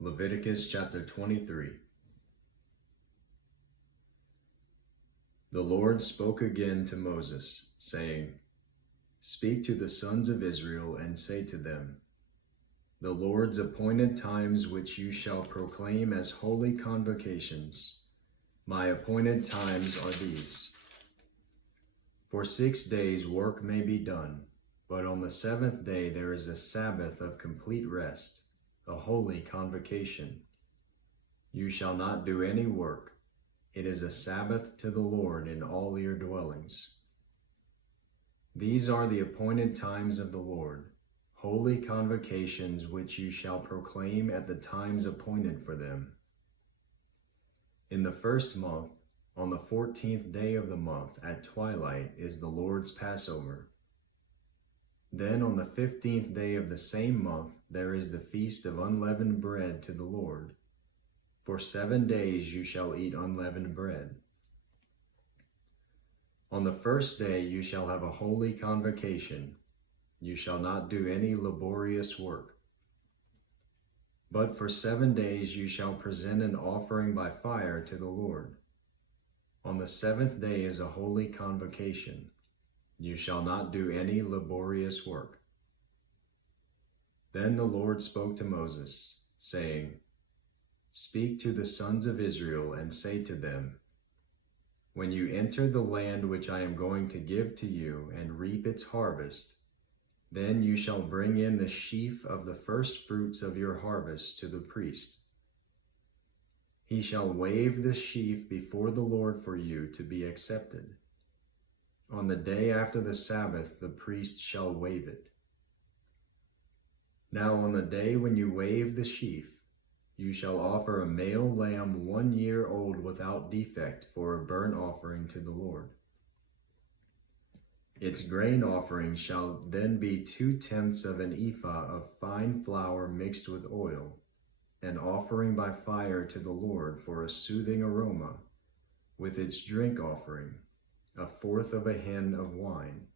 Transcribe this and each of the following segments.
Leviticus chapter 23. The Lord spoke again to Moses, saying, Speak to the sons of Israel and say to them, The Lord's appointed times which you shall proclaim as holy convocations, my appointed times are these. For 6 days work may be done, but on the seventh day there is a Sabbath of complete rest, a holy convocation. You shall not do any work. It is a Sabbath to the Lord in all your dwellings. These are the appointed times of the Lord, holy convocations which you shall proclaim at the times appointed for them. In the first month, on the 14th day of the month at twilight is the Lord's Passover. Then on the 15th day of the same month there is the feast of unleavened bread to the Lord. For 7 days you shall eat unleavened bread. On the first day you shall have a holy convocation. You shall not do any laborious work. But for 7 days you shall present an offering by fire to the Lord. On the seventh day is a holy convocation. You shall not do any laborious work. Then the Lord spoke to Moses, saying, Speak to the sons of Israel and say to them, When you enter the land which I am going to give to you and reap its harvest, then you shall bring in the sheaf of the first fruits of your harvest to the priest. He shall wave the sheaf before the Lord for you to be accepted. On the day after the Sabbath the priest shall wave it. Now on the day when you wave the sheaf, you shall offer a male lamb 1 year old without defect for a burnt offering to the Lord. Its grain offering shall then be 2/10 of an ephah of fine flour mixed with oil, an offering by fire to the Lord for a soothing aroma, with its drink offering, 1/4 of a hin of wine.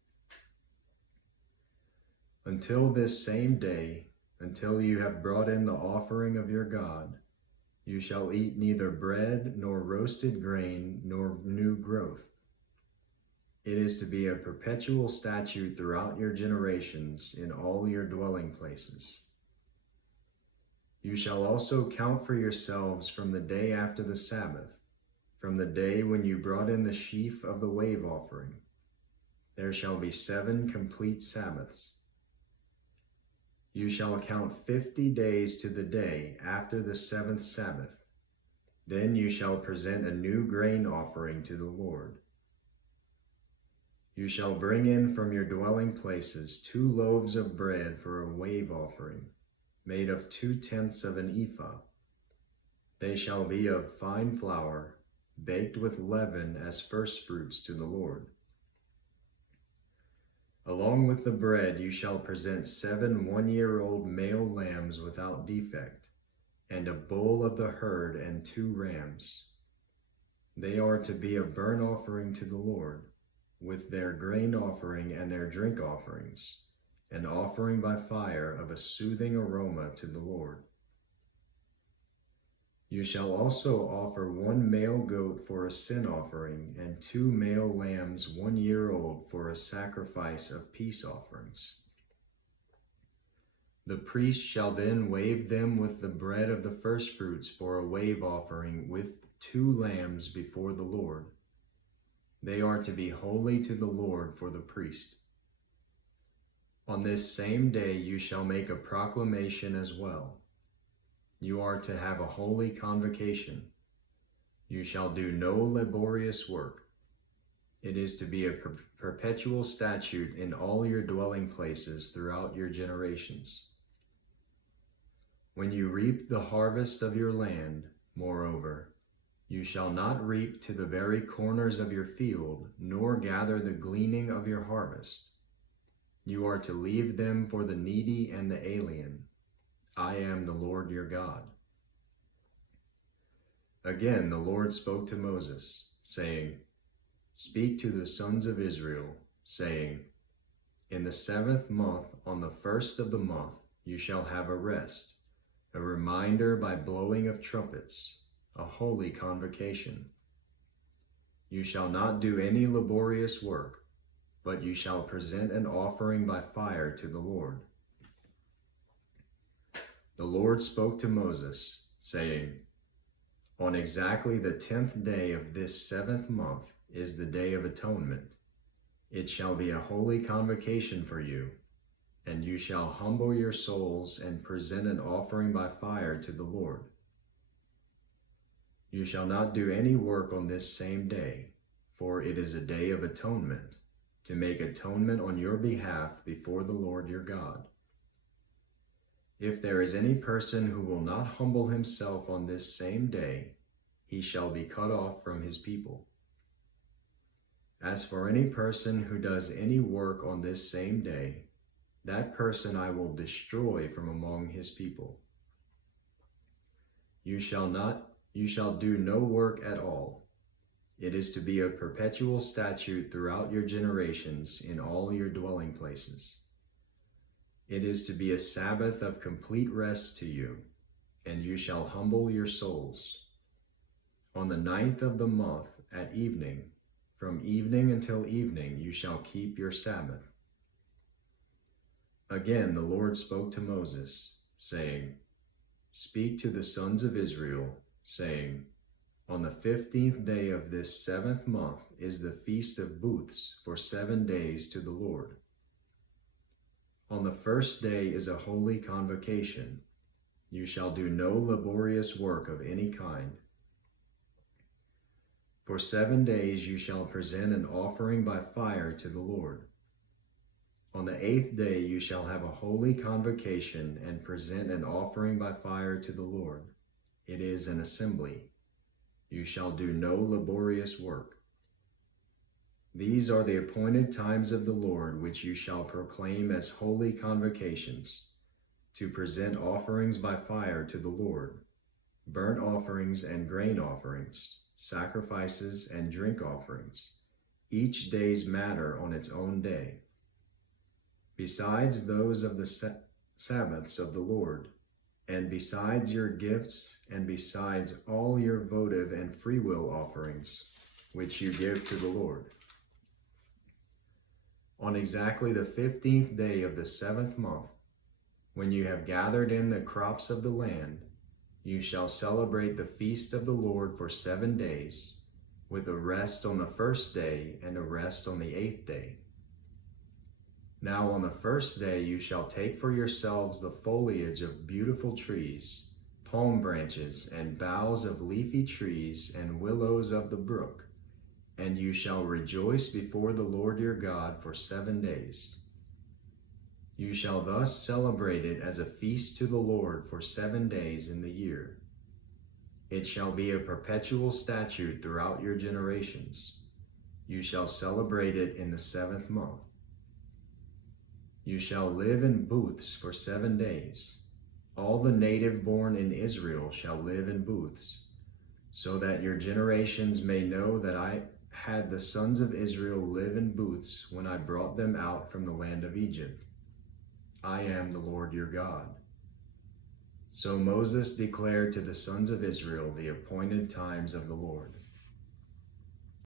Until this same day, until you have brought in the offering of your God, you shall eat neither bread nor roasted grain nor new growth. It is to be a perpetual statute throughout your generations in all your dwelling places. You shall also count for yourselves from the day after the Sabbath, from the day when you brought in the sheaf of the wave offering. There shall be 7 complete Sabbaths. You shall count 50 days to the day after the 7th Sabbath. Then you shall present a new grain offering to the Lord. You shall bring in from your dwelling places 2 loaves of bread for a wave offering, made of 2/10 of an ephah. They shall be of fine flour, baked with leaven as firstfruits to the Lord. Along with the bread you shall present 7 one-year-old male lambs without defect, and a bull of the herd and 2 rams. They are to be a burnt offering to the Lord, with their grain offering and their drink offerings, an offering by fire of a soothing aroma to the Lord. You shall also offer 1 male goat for a sin offering and 2 male lambs 1 year old for a sacrifice of peace offerings. The priest shall then wave them with the bread of the firstfruits for a wave offering with 2 lambs before the Lord. They are to be holy to the Lord for the priest. On this same day you shall make a proclamation as well. You are to have a holy convocation. You shall do no laborious work. It is to be a perpetual statute in all your dwelling places throughout your generations. When you reap the harvest of your land, moreover, you shall not reap to the very corners of your field, nor gather the gleaning of your harvest. You are to leave them for the needy and the alien. I am the Lord your God. Again the Lord spoke to Moses, saying, Speak to the sons of Israel, saying, In the 7th month, on the 1st of the month, you shall have a rest, a reminder by blowing of trumpets, a holy convocation. You shall not do any laborious work, but you shall present an offering by fire to the Lord. The Lord spoke to Moses, saying, On exactly the 10th day of this 7th month is the Day of Atonement. It shall be a holy convocation for you, and you shall humble your souls and present an offering by fire to the Lord. You shall not do any work on this same day, for it is a day of atonement, to make atonement on your behalf before the Lord your God. If there is any person who will not humble himself on this same day, he shall be cut off from his people. As for any person who does any work on this same day, that person I will destroy from among his people. You shall do no work at all. It is to be a perpetual statute throughout your generations in all your dwelling places. It is to be a Sabbath of complete rest to you, and you shall humble your souls. On the 9th of the month at evening, from evening until evening, you shall keep your Sabbath. Again, the Lord spoke to Moses, saying, Speak to the sons of Israel, saying, On the 15th day of this 7th month is the Feast of Booths for 7 days to the Lord. On the first day is a holy convocation. You shall do no laborious work of any kind. For 7 days you shall present an offering by fire to the Lord. On the 8th day you shall have a holy convocation and present an offering by fire to the Lord. It is an assembly. You shall do no laborious work. These are the appointed times of the Lord which you shall proclaim as holy convocations, to present offerings by fire to the Lord, burnt offerings and grain offerings, sacrifices and drink offerings, each day's matter on its own day. Besides those of the Sabbaths of the Lord, and besides your gifts, and besides all your votive and freewill offerings, which you give to the Lord. On exactly the 15th day of the 7th month, when you have gathered in the crops of the land, you shall celebrate the feast of the Lord for 7 days, with a rest on the first day and a rest on the 8th day. Now on the first day you shall take for yourselves the foliage of beautiful trees, palm branches and boughs of leafy trees and willows of the brook, and you shall rejoice before the Lord your God for 7 days. You shall thus celebrate it as a feast to the Lord for 7 days in the year. It shall be a perpetual statute throughout your generations. You shall celebrate it in the 7th month. You shall live in booths for 7 days. All the native born in Israel shall live in booths, so that your generations may know that I had the sons of Israel live in booths when I brought them out from the land of Egypt. I am the Lord your God. So Moses declared to the sons of Israel the appointed times of the Lord.